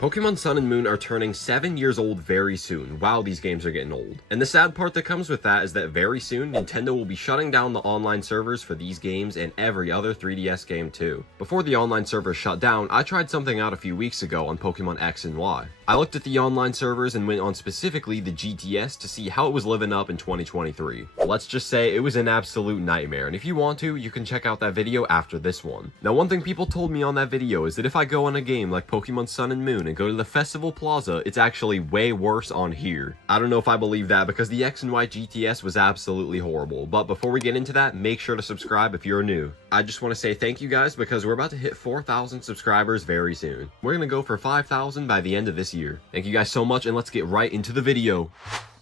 Pokemon Sun and Moon are turning 7 years old very soon. Wow, these games are getting old. And the sad part that comes with that is that very soon, Nintendo will be shutting down the online servers for these games and every other 3DS game too. Before the online servers shut down, I tried something out a few weeks ago on Pokemon X and Y. I looked at the online servers and went on specifically the GTS to see how it was living up in 2023. Let's just say it was an absolute nightmare, and if you want to, you can check out that video after this one. Now, one thing people told me on that video is that if I go on a game like Pokemon Sun and Moon and go to the Festival Plaza, it's actually way worse on here. I don't know if I believe that because the X and Y GTS was absolutely horrible, but before we get into that, make sure to subscribe if you're new. I just want to say thank you guys because we're about to hit 4,000 subscribers very soon. We're gonna go for 5,000 by the end of this year. Thank you guys so much, and let's get right into the video.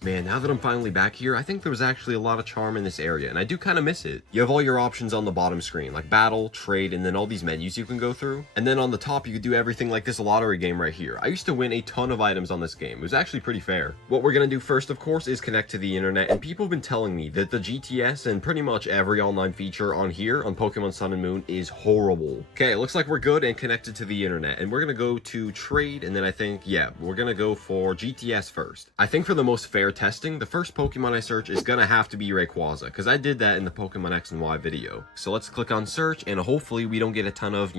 Man, now that I'm finally back here, I think there was actually a lot of charm in this area, and I do kind of miss it. You have all your options on the bottom screen, like battle, trade, and then all these menus you can go through. And then on the top, you could do everything like this lottery game right here. I used to win a ton of items on this game. It was actually pretty fair. What we're gonna do first, of course, is connect to the internet, and people have been telling me that the GTS and pretty much every online feature on here on Pokemon Sun and Moon is horrible. Okay, it looks like we're good and connected to the internet, and we're gonna go to trade, and then I think, yeah, we're gonna go for GTS first. I think for the most fair testing, the first Pokemon I search is gonna have to be Rayquaza, because I did that in the Pokemon X and Y video. So let's click on search, and hopefully we don't get a ton of,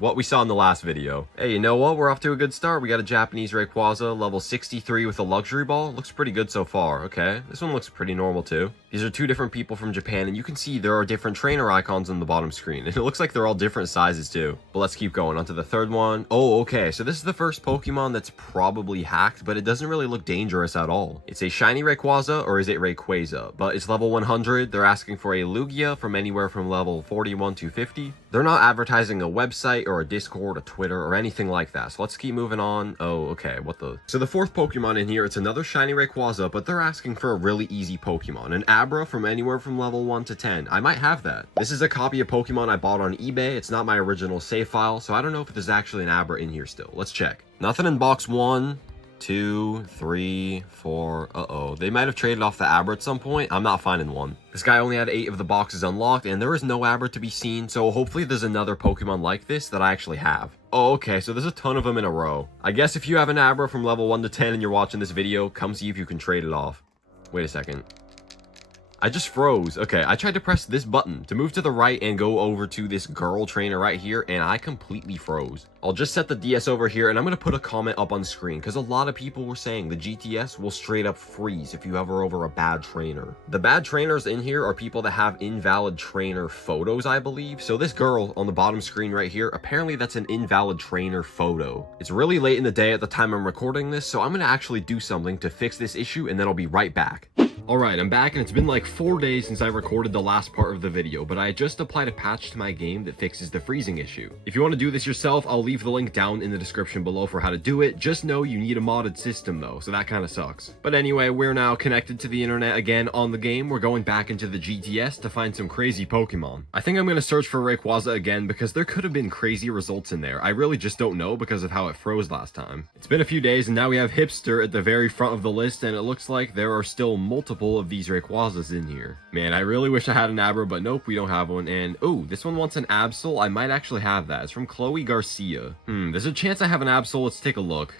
what we saw in the last video. Hey, you know what? We're off to a good start. We got a Japanese Rayquaza, level 63 with a luxury ball. Looks pretty good so far. Okay, this one looks pretty normal too. These are two different people from Japan, and you can see there are different trainer icons on the bottom screen, and it looks like they're all different sizes too. But let's keep going on to the third one. Oh, okay, so this is the first Pokemon that's probably hacked, but it doesn't really look dangerous at all. It's a shiny Rayquaza, or is it Rayquaza? But it's level 100. They're asking for a Lugia from anywhere from level 41 to 50. They're not advertising a website or a Discord, a Twitter, or anything like that. So let's keep moving on. Oh, okay, what the? So the fourth Pokemon in here, it's another shiny Rayquaza, but they're asking for a really easy Pokemon. An Abra from anywhere from level 1 to 10. I might have that. This is a copy of Pokemon I bought on eBay. It's not my original save file, so I don't know if there's actually an Abra in here still. Let's check. Nothing in box 1. 2, 3, 4. Uh-oh. They might have traded off the Abra at some point. I'm not finding one. This guy only had 8 of the boxes unlocked, and there is no Abra to be seen, so hopefully there's another Pokemon like this that I actually have. Oh, okay, so there's a ton of them in a row. I guess if you have an Abra from level 1 to 10 and you're watching this video, come see if you can trade it off. Wait a second. I just froze. Okay, I tried to press this button to move to the right and go over to this girl trainer right here, and I completely froze. I'll just set the DS over here, and I'm going to put a comment up on screen, because a lot of people were saying the GTS will straight up freeze if you hover over a bad trainer. The bad trainers in here are people that have invalid trainer photos, I believe. So this girl on the bottom screen right here, apparently that's an invalid trainer photo. It's really late in the day at the time I'm recording this, so I'm going to actually do something to fix this issue, and then I'll be right back. Alright, I'm back, and it's been like 4 days since I recorded the last part of the video, but I just applied a patch to my game that fixes the freezing issue. If you want to do this yourself, I'll leave the link down in the description below for how to do it. Just know you need a modded system though, so that kind of sucks. But anyway, we're now connected to the internet again on the game. We're going back into the GTS to find some crazy Pokemon. I think I'm going to search for Rayquaza again because there could have been crazy results in there. I really just don't know because of how it froze last time. It's been a few days, and now we have Hipster at the very front of the list, and it looks like there are still multiple of these Rayquazas in here. Man, I really wish I had an Abra, but nope, we don't have one. And oh, this one wants an Absol. I might actually have that. It's from Chloe Garcia. There's a chance I have an Absol. Let's take a look.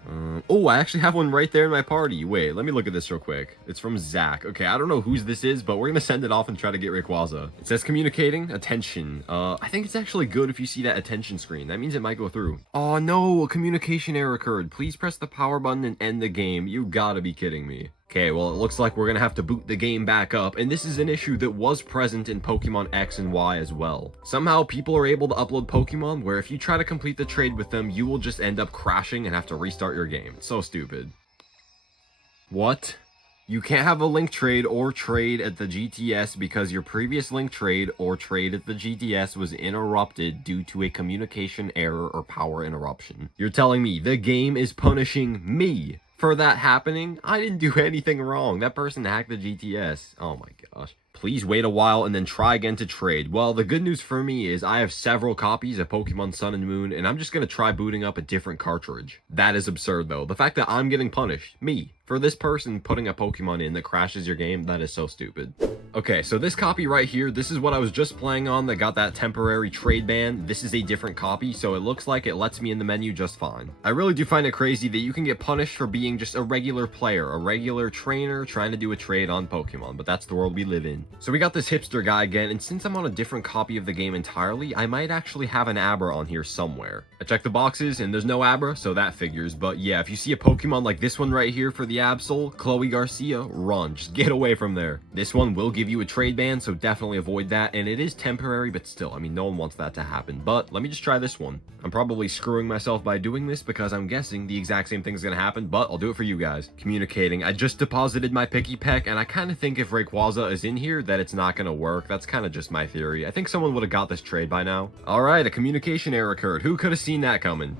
Oh, I actually have one right there in my party. Wait, let me look at this real quick. It's from Zach. Okay, I don't know whose this is, but we're gonna send it off and try to get Rayquaza. It says communicating, attention. I think it's actually good if you see that attention screen. That means it might go through. Oh no, a communication error occurred. Please press the power button and end the game. You gotta be kidding me. Okay, well, it looks like we're gonna have to boot the game back up, and this is an issue that was present in Pokemon X and Y as well. Somehow, people are able to upload Pokemon where if you try to complete the trade with them, you will just end up crashing and have to restart your game. It's so stupid. What? You can't have a link trade or trade at the GTS because your previous link trade or trade at the GTS was interrupted due to a communication error or power interruption. You're telling me the game is punishing me for that happening? I didn't do anything wrong. That person hacked the GTS. Oh my gosh. Please wait a while and then try again to trade. Well, the good news for me is I have several copies of Pokemon Sun and Moon, and I'm just going to try booting up a different cartridge. That is absurd, though. The fact that I'm getting punished, me, for this person putting a Pokemon in that crashes your game, that is so stupid. Okay, so this copy right here, this is what I was just playing on that got that temporary trade ban. This is a different copy, so it looks like it lets me in the menu just fine. I really do find it crazy that you can get punished for being just a regular player, a regular trainer trying to do a trade on Pokemon, but that's the world we live in. So we got this hipster guy again, and since I'm on a different copy of the game entirely, I might actually have an Abra on here somewhere. I checked the boxes, and there's no Abra, so that figures, but yeah, if you see a Pokemon like this one right here for the Absol, Chloe Garcia, run, just get away from there. This one will give you a trade ban, so definitely avoid that, and it is temporary, but still, I mean, no one wants that to happen. But let me just try this one. I'm probably screwing myself by doing this because I'm guessing the exact same thing is going to happen, but I'll do it for you guys. Communicating. I just deposited my Picky Peck, and I kind of think if Rayquaza is in here that it's not going to work. That's kind of just my theory. I think someone would have got this trade by now. Alright, a communication error occurred. Who could have seen that coming?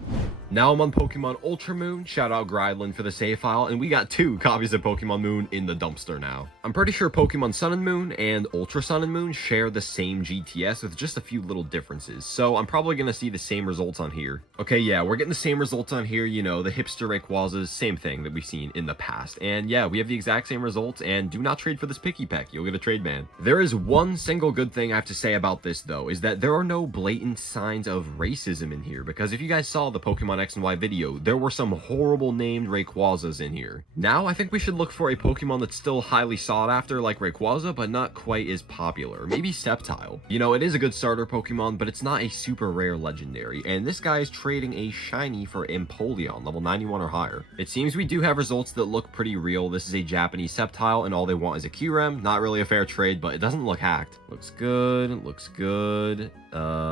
Now I'm on Pokemon Ultra Moon, shout out Grydlin for the save file, and we got 2 copies of Pokemon Moon in the dumpster now. I'm pretty sure Pokemon Sun and Moon and Ultra Sun and Moon share the same GTS with just a few little differences, so I'm probably going to see the same results on here. Okay, yeah, we're getting the same results on here, you know, the hipster Rayquazas, same thing that we've seen in the past, and yeah, we have the exact same results, and do not trade for this Picky Peck, you'll get a trade ban. There is one single good thing I have to say about this, though, is that there are no blatant signs of racism in here, because if you guys saw the Pokemon X and Y video, there were some horrible named Rayquazas in here. Now, I think we should look for a Pokemon that's still highly sought after like Rayquaza, but not quite as popular. Maybe Sceptile. You know, it is a good starter Pokemon, but it's not a super rare legendary, and this guy is trading a shiny for Empoleon, level 91 or higher. It seems we do have results that look pretty real. This is a Japanese Sceptile, and all they want is a Kyurem. Not really a fair trade, but it doesn't look hacked. Looks good, looks good.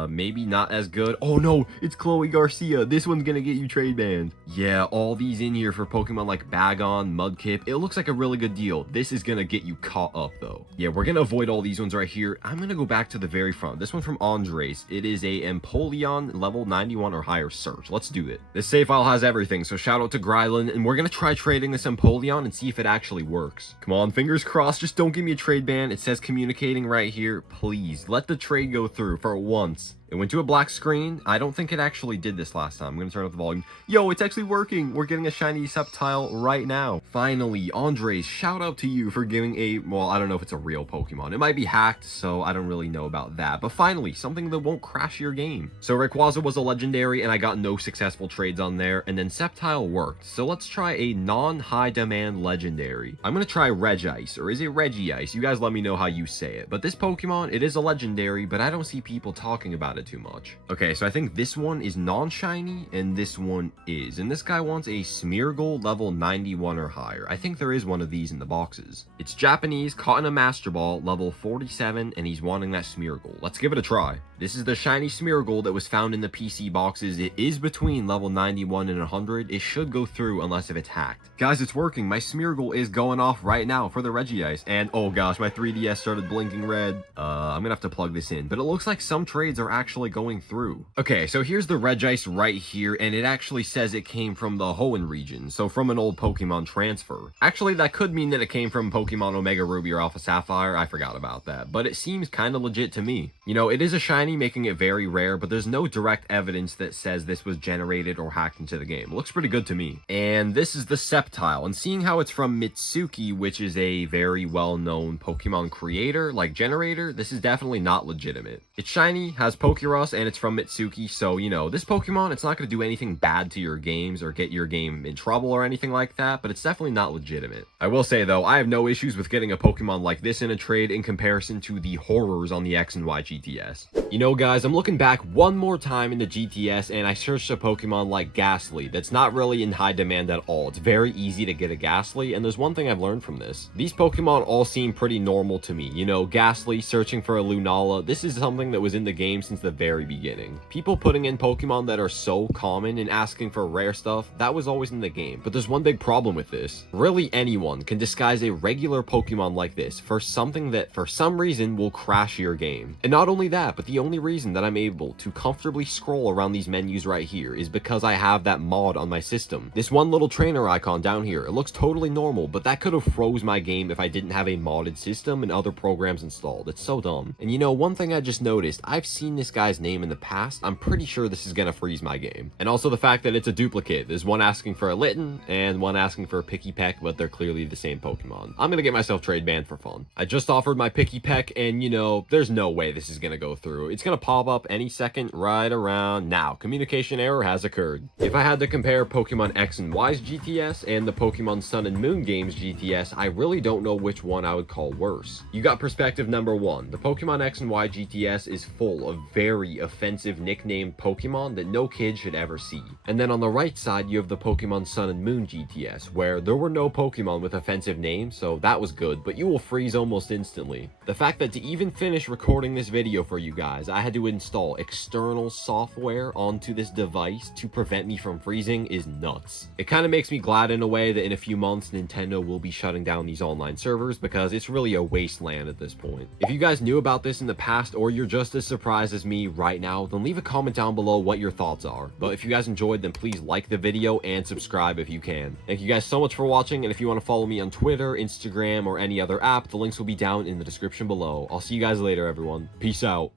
Maybe not as good. Oh no, it's Chloe Garcia. This one's gonna get you trade banned. Yeah, all these in here for Pokemon like Bagon, Mudkip. It looks like a really good deal. This is gonna get you caught up though. Yeah, we're gonna avoid all these ones right here. I'm gonna go back to the very front. This one from Andres. It is a Empoleon level 91 or higher search. Let's do it. This save file has everything, so shout out to Grylin, and we're gonna try trading this Empoleon and see if it actually works. Come on, fingers crossed, just don't give me a trade ban. It says communicating right here. Please, let the trade go through for once. It went to a black screen. I don't think it actually did this last time. I'm going to turn up the volume. Yo, it's actually working. We're getting a shiny Sceptile right now. Finally, Andres, shout out to you for giving a, well, I don't know if it's a real Pokemon. It might be hacked, so I don't really know about that. But finally, something that won't crash your game. So Rayquaza was a legendary, and I got no successful trades on there. And then Sceptile worked. So let's try a non-high demand legendary. I'm going to try Regice, or is it Regice? You guys let me know how you say it. But this Pokemon, it is a legendary, but I don't see people talking about it too much. Okay, so I think this one is non-shiny and this one is, and this guy wants a Smeargle level 91 or higher. I think there is one of these in the boxes. It's Japanese, caught in a Master Ball, level 47, and he's wanting that Smeargle. Let's give it a try. This is the shiny Smeargle that was found in the PC boxes. It is between level 91 and 100. It should go through unless if it's hacked. Guys, it's working. My Smeargle is going off right now for the Regice, and oh gosh, my 3DS started blinking red. I'm gonna have to plug this in, but it looks like some trades are actually going through. Okay, so here's the Regice right here, and it actually says it came from the Hoenn region, so from an old Pokemon transfer. Actually, that could mean that it came from Pokemon Omega Ruby or Alpha Sapphire. I forgot about that, but it seems kind of legit to me. You know, it is a shiny, making it very rare, but there's no direct evidence that says this was generated or hacked into the game. It looks pretty good to me. And this is the Sceptile, and seeing how it's from Mitsuki, which is a very well-known Pokemon creator, like generator, this is definitely not legitimate. It's shiny, has Pokéros, and it's from Mitsuki, so, you know, this Pokemon, it's not going to do anything bad to your games or get your game in trouble or anything like that, but it's definitely not legitimate. I will say, though, I have no issues with getting a Pokemon like this in a trade in comparison to the horrors on the X and Y GTS. You know, guys, I'm looking back one more time in the GTS, and I searched a Pokemon like Ghastly that's not really in high demand at all. It's very easy to get a Ghastly, and there's one thing I've learned from this. These Pokemon all seem pretty normal to me. You know, Ghastly, searching for a Lunala, this is something that was in the game since since the very beginning. People putting in Pokemon that are so common and asking for rare stuff, that was always in the game. But there's one big problem with this. Really anyone can disguise a regular Pokemon like this for something that for some reason will crash your game. And not only that, but the only reason that I'm able to comfortably scroll around these menus right here is because I have that mod on my system. This one little trainer icon down here, it looks totally normal, but that could have froze my game if I didn't have a modded system and other programs installed. It's so dumb. And you know, one thing I just noticed, I've seen this guy's name in the past. I'm pretty sure this is gonna freeze my game. And also the fact that it's a duplicate. There's one asking for a Litten and one asking for a Picky Peck, but they're clearly the same Pokemon. I'm gonna get myself trade banned for fun. I just offered my Picky Peck, and you know, there's no way this is gonna go through. It's gonna pop up any second right around now. Communication error has occurred. If I had to compare Pokemon X and Y's GTS and the Pokemon Sun and Moon games GTS, I really don't know which one I would call worse. You got perspective number one. The Pokemon X and Y GTS is full of very offensive nicknamed Pokemon that no kid should ever see. And then on the right side, you have the Pokemon Sun and Moon GTS, where there were no Pokemon with offensive names, so that was good, but you will freeze almost instantly. The fact that to even finish recording this video for you guys, I had to install external software onto this device to prevent me from freezing is nuts. It kind of makes me glad in a way that in a few months Nintendo will be shutting down these online servers, because it's really a wasteland at this point. If you guys knew about this in the past, or you're just as surprised as me right now, then leave a comment down below what your thoughts are. But if you guys enjoyed, then please like the video and subscribe if you can. Thank you guys so much for watching, and if you want to follow me on Twitter, Instagram, or any other app, the links will be down in the description below. I'll see you guys later, everyone. Peace out.